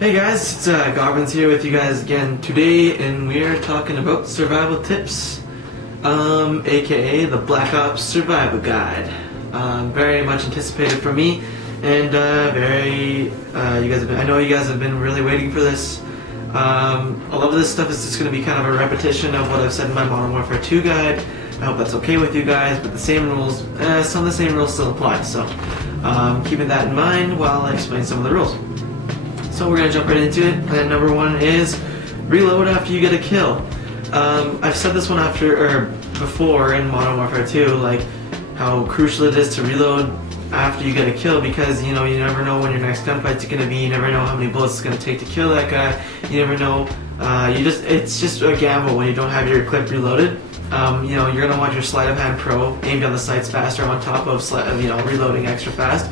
Hey guys, it's Gobrins here with you guys again today, and we are talking about survival tips, aka the Black Ops Survival Guide. Very much anticipated for me, and I know you guys have been really waiting for this. A lot of this stuff is just going to be kind of a repetition of what I've said in my Modern Warfare 2 guide. I hope that's okay with you guys, but the same rules, some of the same rules still apply. So keeping that in mind while I explain some of the rules. So we're going to jump right into it. Plan number one is reload after you get a kill. I've said this one before in Modern Warfare 2, like how crucial it is to reload after you get a kill, because you never know when your next gunfight's going to be. You never know how many bullets it's going to take to kill that guy. You never know. It's just a gamble when you don't have your clip reloaded. You're going to want your sleight of hand pro aimed on the sights faster on top of reloading extra fast.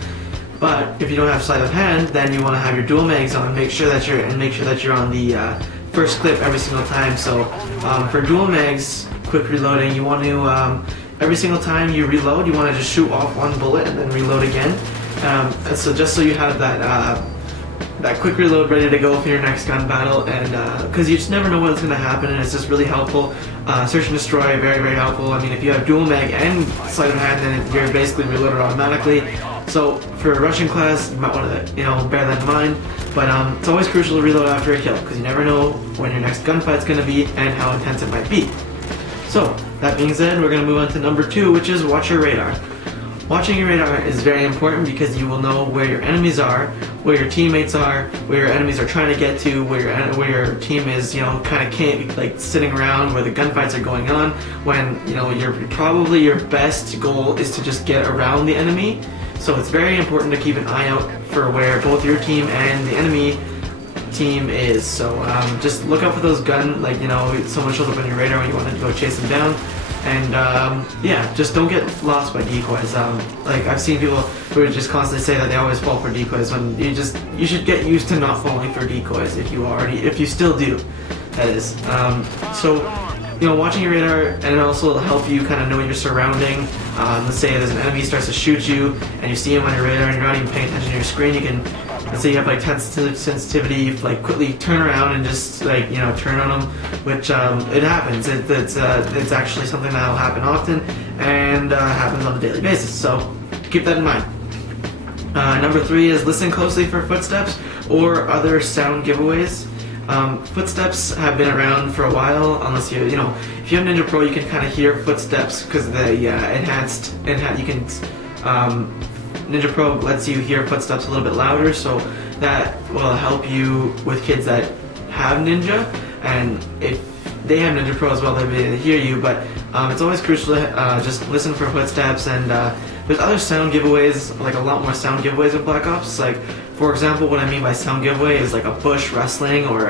But if you don't have sleight of hand, then you want to have your dual mags on. Make sure that you're on the first clip every single time. So for dual mags, quick reloading, you want to every single time you reload, you want to just shoot off one bullet and then reload again. And so just so you have that quick reload ready to go for your next gun battle, and because you just never know what's going to happen, and it's just really helpful. Search and destroy, very, very helpful. I mean, if you have dual mag and sleight of hand, then you're basically reloaded automatically. So for a Russian class, you might want to bear that in mind. But it's always crucial to reload after a kill, because you never know when your next gunfight's going to be and how intense it might be. So that being said, we're going to move on to number two, which is watch your radar. Watching your radar is very important because you will know where your enemies are, where your teammates are, where your enemies are trying to get to, where your team is, kind of like sitting around, where the gunfights are going on. When probably your best goal is to just get around the enemy. So it's very important to keep an eye out for where both your team and the enemy team is. So just look out for those someone shows up on your radar when you want to go chase them down. And yeah, just don't get lost by decoys. Like I've seen people who just constantly say that they always fall for decoys, when you should get used to not falling for decoys if you still do, that is. Watching your radar, and it also will help you kind of know your surrounding. Let's say there's an enemy starts to shoot you, and you see him on your radar, and you're not even paying attention to your screen. You can, let's say you have like 10 sensitivity, like quickly turn around and just turn on them, which it happens. It's actually something that will happen often, and happens on a daily basis. So keep that in mind. Number three is listen closely for footsteps or other sound giveaways. Footsteps have been around for a while, unless if you have Ninja Pro, you can kind of hear footsteps because the Ninja Pro lets you hear footsteps a little bit louder, so that will help you with kids that have Ninja, and if they have Ninja Pro as well, they'll be able to hear you. But it's always crucial to just listen for footsteps, and there's other sound giveaways, like a lot more sound giveaways in Black Ops. Like, for example, what I mean by sound giveaway is like a bush rustling, or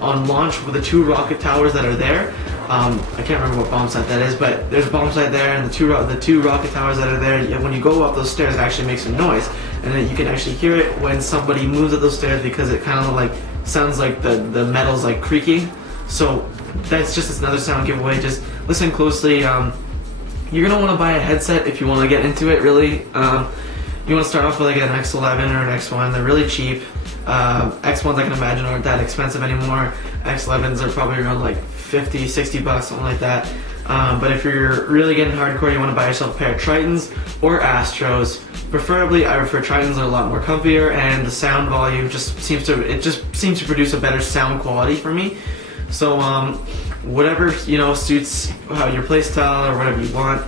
on launch with the 2 rocket towers that are there. I can't remember what bomb site that is, but there's a bomb site there, and the two rocket towers that are there, when you go up those stairs, it actually makes some noise, and then you can actually hear it when somebody moves up those stairs, because it kind of like sounds like the metal's like creaking. So that's just another sound giveaway. Just listen closely. You're gonna want to buy a headset if you want to get into it. Really, you want to start off with like an X11 or an X1. They're really cheap. X1s I can imagine aren't that expensive anymore. X11s are probably around like 50, 60 bucks, something like that. But if you're really getting hardcore, you want to buy yourself a pair of Tritons or Astros. Preferably, I prefer Tritons. They're a lot more comfier, and the sound volume just seems to produce a better sound quality for me. So whatever suits how your playstyle or whatever you want.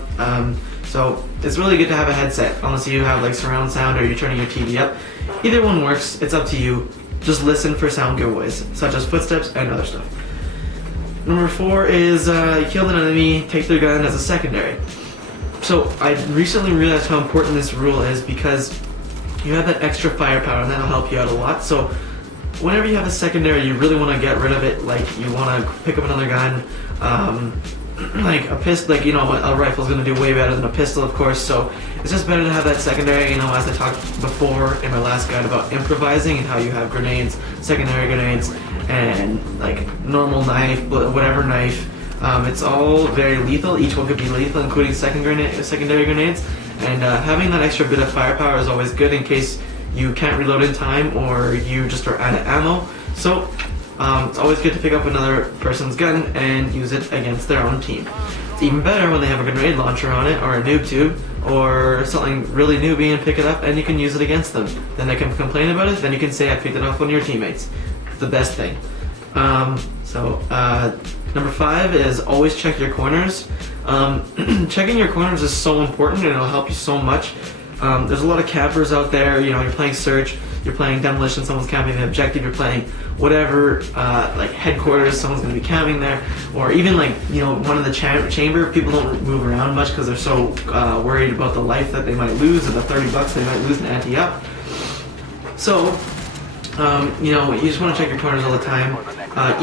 So it's really good to have a headset, unless you have like surround sound or you're turning your TV up. Either one works. It's up to you. Just listen for sound giveaways, such as footsteps and other stuff. Number four is you killed an enemy, take their gun as a secondary. So I recently realized how important this rule is, because you have that extra firepower, and that'll help you out a lot. So whenever you have a secondary, you really want to get rid of it. Like, you want to pick up another gun. Like a pistol, a rifle is going to do way better than a pistol, of course. So it's just better to have that secondary. As I talked before in my last guide about improvising and how you have grenades, secondary grenades, and like normal knife, whatever knife. It's all very lethal. Each one could be lethal, including secondary grenades. And having that extra bit of firepower is always good in case you can't reload in time, or you just are out of ammo. So it's always good to pick up another person's gun and use it against their own team. It's even better when they have a grenade launcher on it, or a noob tube, or something really newbie, and pick it up and you can use it against them. Then they can complain about it, then you can say I picked it off one of your teammates. It's the best thing. Number 5 is always check your corners. Checking your corners is so important, and it'll help you so much. There's a lot of campers out there. You know, you're playing search, you're playing demolition, someone's camping the objective, you're playing whatever, like headquarters, someone's going to be camping there, or even like, you know, one of the chamber. People don't move around much because they're so worried about the life that they might lose, or the $30 they might lose in ante-up. So you know, you just want to check your corners all the time.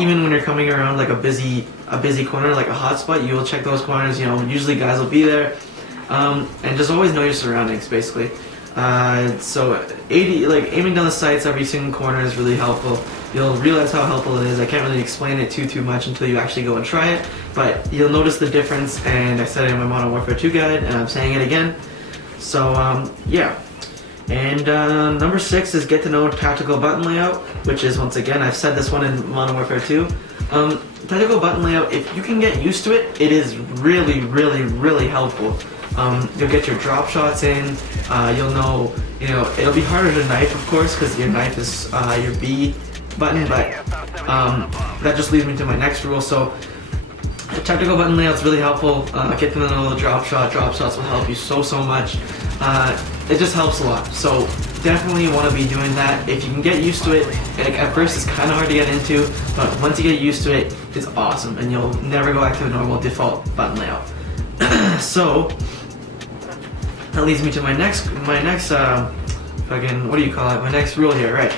Even when you're coming around like a busy corner, like a hotspot, you will check those corners. You know, usually guys will be there, and just always know your surroundings, basically. So aiming down the sights every single corner is really helpful. You'll realize how helpful it is. I can't really explain it too much until you actually go and try it, but you'll notice the difference. And I said it in my Modern Warfare 2 guide, and I'm saying it again. So yeah. And number 6 is get to know tactical button layout, which is, once again, I've said this one in Modern Warfare 2. Tactical button layout, if you can get used to it, it is really, really, really helpful. You'll get your drop shots in. You'll know, you know, it'll be harder to knife, of course, because your knife is your B button, but that just leads me to my next rule. So the tactical button layout is really helpful. Get to know the drop shot. Drop shots will help you so much. It just helps a lot. So definitely want to be doing that. If you can get used to it, like at first it's kind of hard to get into, but once you get used to it, it's awesome, and you'll never go back to the normal default button layout. So that leads me to my next fucking, what do you call it? My next rule here, right?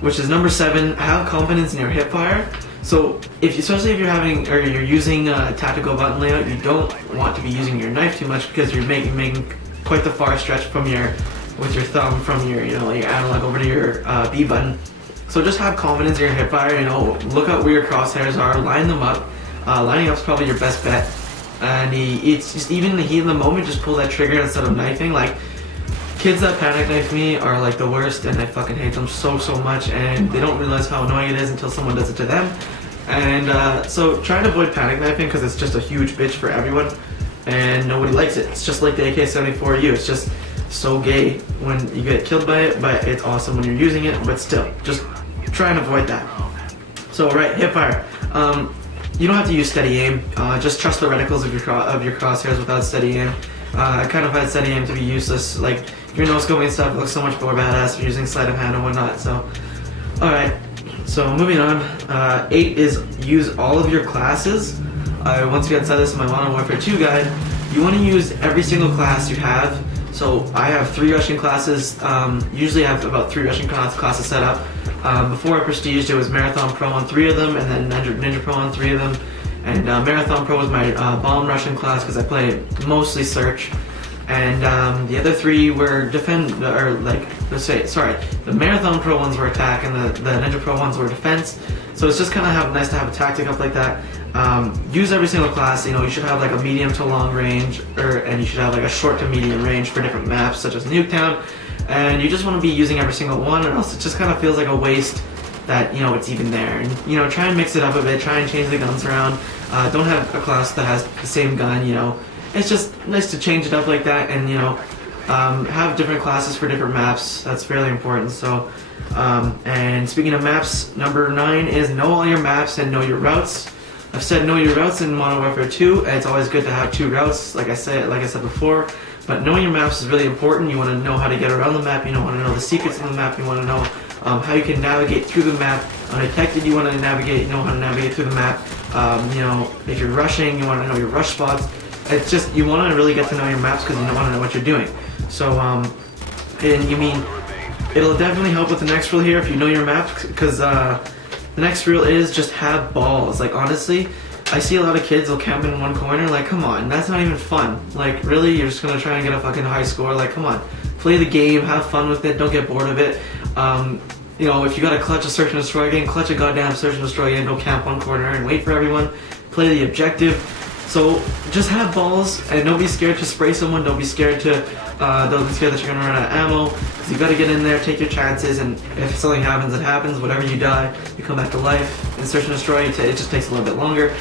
Which is number 7. Have confidence in your hip fire. So especially if you're using a tactical button layout, you don't want to be using your knife too much, because you're making quite the far stretch from with your thumb from your, you know, your analog over to your B button. So just have confidence in your hip fire. You know, look at where your crosshairs are, line them up. Lining up is probably your best bet. And it's just, even in the heat of the moment, just pull that trigger instead of knifing. Like, kids that panic knife me are like the worst, and I fucking hate them so much, and they don't realize how annoying it is until someone does it to them. And so try to avoid panic knifing, because it's just a huge bitch for everyone, and nobody likes it. It's just like the AK-74U. It's just so gay when you get killed by it, but it's awesome when you're using it. But still, just try and avoid that. So right, hip fire. You don't have to use steady aim. Just trust the reticles of your crosshairs without steady aim. I kind of find steady aim to be useless. Like, your no scoping stuff looks so much more badass if you're using sleight of hand and whatnot. So, alright. So moving on. 8 is use all of your classes. Once again, I said this in my Modern Warfare 2 guide. You want to use every single class you have. So I have 3 rushing classes. Usually I have about 3 rushing classes set up. Before I prestiged, it was Marathon Pro on 3 of them, and then Ninja Pro on 3 of them. And Marathon Pro was my bomb rushing class, because I play mostly search. And the other 3 were the Marathon Pro ones were attack, and the Ninja Pro ones were defense. So it's just kind of nice to have a tactic up like that. Use every single class. You know, you should have like a medium to long range, and you should have like a short to medium range for different maps, such as Nuketown. And you just want to be using every single one, or else it just kind of feels like a waste that, you know, it's even there. And, you know, try and mix it up a bit, try and change the guns around. Don't have a class that has the same gun, you know. It's just nice to change it up like that, and, you know, have different classes for different maps. That's fairly important. So, and speaking of maps, number 9 is know all your maps and know your routes. I've said know your routes in Modern Warfare 2. It's always good to have 2 routes, like I said before. But knowing your maps is really important. You want to know how to get around the map. You want to know the secrets of the map. You want to know how you can navigate through the map. Undetected, you want to know how to navigate through the map. You know, if you're rushing, you want to know your rush spots. It's just, you want to really get to know your maps, because you want to know what you're doing. So, it'll definitely help with the next rule here if you know your map, because the next rule is just have balls. Like, honestly, I see a lot of kids will camp in one corner. Like, come on, that's not even fun. Like, really, you're just gonna try and get a fucking high score? Like, come on, play the game, have fun with it, don't get bored of it. You know, if you gotta clutch a search and destroy game, clutch a goddamn search and destroy game. Don't camp one corner and wait for everyone. Play the objective. So just have balls, and don't be scared to spray someone. Don't be scared to don't be scared that you're gonna run out of ammo, because you gotta get in there, take your chances, and if something happens, it happens. Whatever you die, you come back to life. In Search and Destroy, it just takes a little bit longer.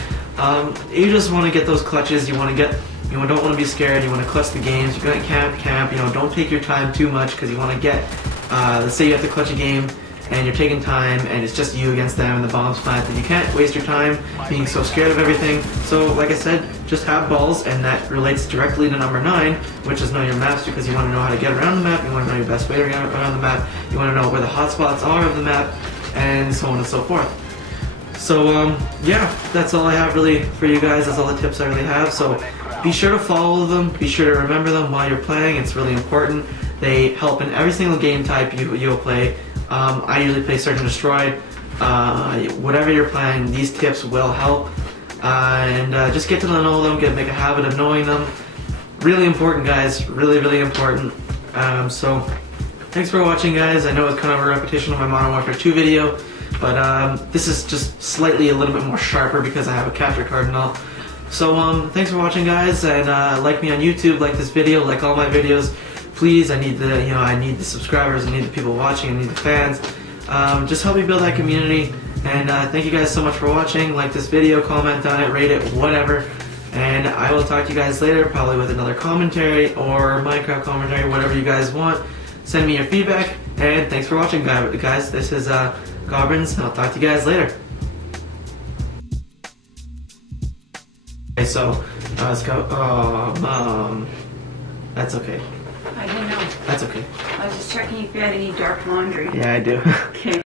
You just want to get those clutches. You want to get, you don't want to be scared. You want to clutch the games. You're gonna camp. You know, don't take your time too much, because you want to get. Let's say you have to clutch a game, and you're taking time, and it's just you against them, and the bomb's planted. You can't waste your time being so scared of everything. So, like I said, just have balls, and that relates directly to number 9, which is know your maps, because you want to know how to get around the map. You want to know your best way to get around the map. You want to know where the hotspots are of the map, and so on and so forth. So, yeah, that's all I have really for you guys. That's all the tips I really have. So, be sure to follow them. Be sure to remember them while you're playing. It's really important. They help in every single game type you'll play. I usually play Search and Destroy. Whatever you're playing, these tips will help. And just get to know them, make a habit of knowing them. Really important, guys. Really, really important. So, thanks for watching, guys. I know it's kind of a repetition of my Modern Warfare 2 video, but this is just slightly a little bit more sharper because I have a capture card and all. So, thanks for watching, guys, and like me on YouTube, like this video, like all my videos. Please, I need the, I need the subscribers, I need the people watching, I need the fans. Just help me build that community. And thank you guys so much for watching. Like this video, comment on it, rate it, whatever. And I will talk to you guys later, probably with another commentary or Minecraft commentary, whatever you guys want. Send me your feedback. And thanks for watching, guys. This is Gobrins, and I'll talk to you guys later. Okay, so let's go. Oh, that's okay. I didn't know. That's okay. I was just checking if you had any dark laundry. Yeah, I do. Okay.